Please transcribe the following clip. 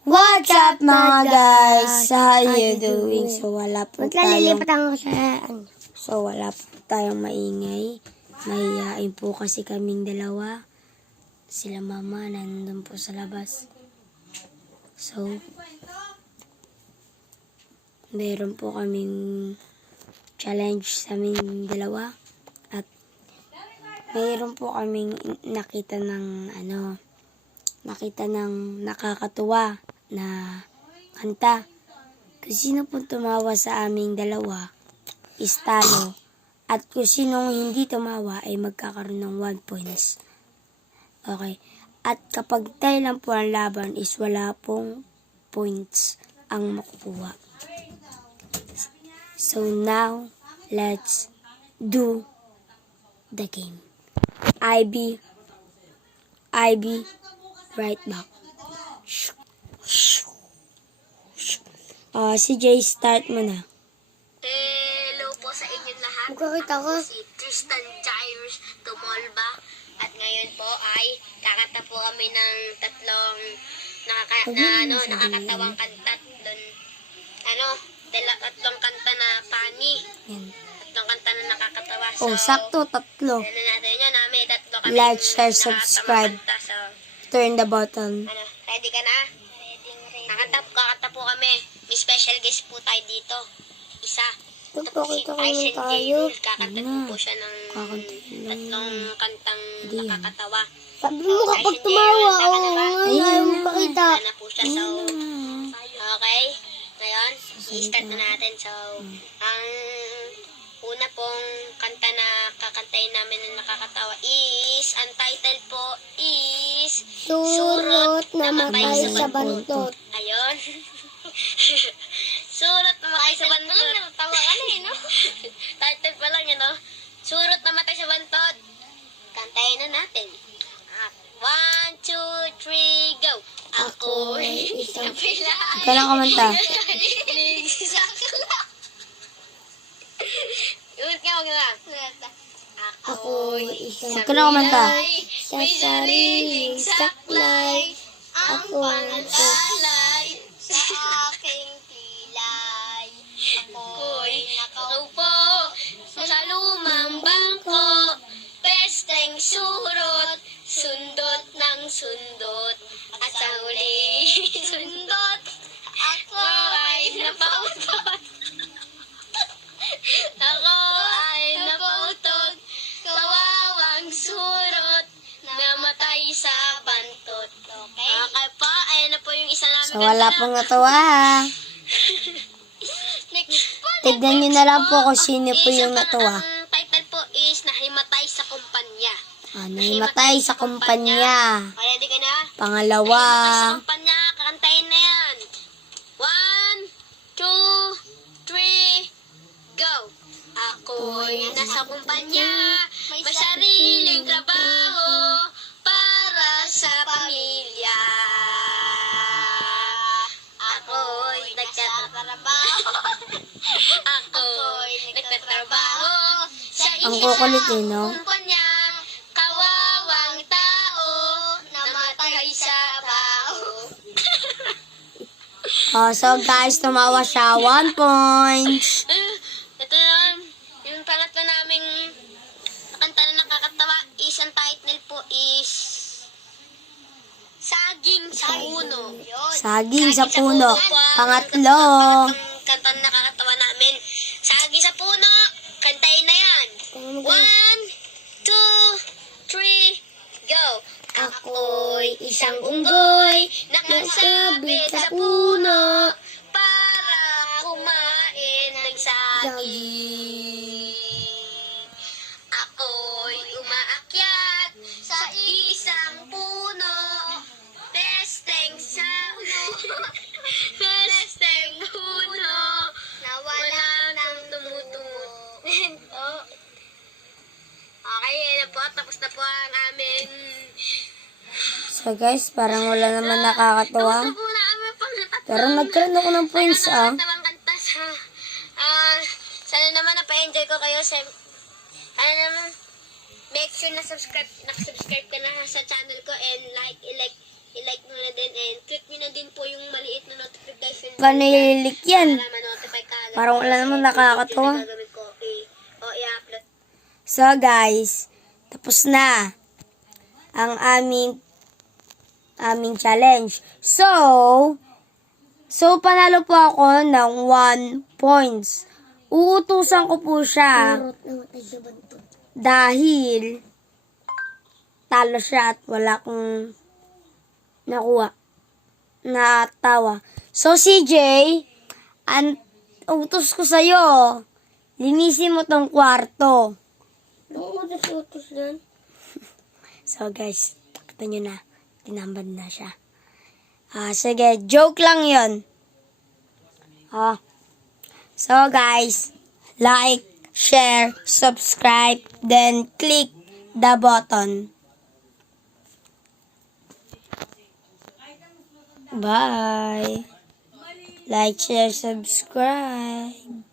What's up mga guys? How you doing? So wala po tayong maingay. Mahihain po kasi kaming dalawa. Sila mama nandun po sa labas. So meron po kaming challenge sa aming dalawa. At meron po kaming nakita ng nakakatuwa na kanta. Kung sino po tumawa sa aming dalawa is talo. At kung sinong hindi tumawa ay magkakaroon ng 1 points. Okay. At kapag tayo lang po ang laban is wala pong points ang makukuha. So now, let's do the game. IB, right back. Si Jay, start mo na. Hello po sa inyong lahat. Magkakita ko. Ako si Tristan Jairus Tumolba. At ngayon po ay kakanta po kami ng tatlong nakakatawang kanta. Tatlong kanta na funny. Yan. Tatlong kanta na nakakatawa. Oh, sakto, tatlo. Ano natin yun, may tatlo kami. Like, share, subscribe. Kanta, so, Turn the button. ready ka na? Kakanta po kami. May special guest po tayo dito. Isa. Magpakita ko Tyson lang tayo. Kakanta po siya ng tatlong kantang nakakatawa. Sabi mo kapag tumawa, ayaw mo pakita. Na po siya. So, okay. Ngayon, i-start na natin. So, ang una pong kanta na kakantayin namin na nakakatawa is, ang title po is Surot na matay sa bantot. Ayun. Surot na matay sa bantot. Tawa ka na no? Title pa lang no? Surot na matay sa bantot. Kantayin na natin. 1, 2, 3, go! Ako'y isang pilay. Ikaw lang kumanta. Ulit ka, Ako'y isang isang Ikaw lang kumanta. pilay, may sariling saklay, ang pangalalay sa aking pilay. Ako'y nakaupo sa lumang bangko, pesteng surot, sundot ng sundot, at sa huli sundot, ako ay napautot. Ako ay napautot, kawawang surot, namatay sa bantot. Okay pa, ayan na po yung isa namin. So wala pong natuwa. Tignan nyo na lang po kung sino po yung natuwa. Ang title po is Nahimatay sa Kumpanya. Nahimatay sa kumpanya. Ready ka na? Pangalawa. Nahimatay sa kumpanya, kakantayin na yan. 1, 2, 3, go! Ako'y nasa kumpanya, may sariling trabaho para sa pamilya. Ako'y nagtatrabaho. Ako'y nagtatrabaho sa Ang isang kukulit no? kumpanya. Kawawang tao, namatay sa bao. So guys, tumawa siya. 1 point. Ito yun. Yung pangatlo naming kanta na nakakatawa is, ang title po is Saging sa Puno. Yun. Saging sa puno. Pangatlo. Ang kanta na nakakatawa namin. Saging sa Puno. Kantayin na yan. 1, 2, 3, go! Ako'y isang unggoy nakasabit sa puno para kumain ng saging. Ako'y umaakyat sa isang puno, pesteng sa pesteng puno, na wala nang tumutumo. Okay, yan na po. Tapos na po ang amin. So guys, parang wala naman nakakatuwa. Tapos na po na amin pang Pero nagkaroon ako ng points nakakatawang kanta sa... sana naman napa-enjoy ko kayo sa... Sana naman, make sure na subscribe ka na sa channel ko and like I-like nyo na din and click nyo na din po yung maliit na notification. Panilik yan. Para ma-notify ka agad. Parang wala namang nakakatawa. Yung gagawin ko, i-upload. So guys, tapos na ang aming challenge. So panalo po ako ng 1 points. Uutusan ko po siya dahil talo siya at wala akong nakuha na tawa. So CJ, ang utos ko sa'yo, linisin mo tong kwarto. Utos yan. So guys, takita nyo na, tinambad na siya. Sige, joke lang yun. So guys, like, share, subscribe, then click the button. Bye. Like, share, subscribe.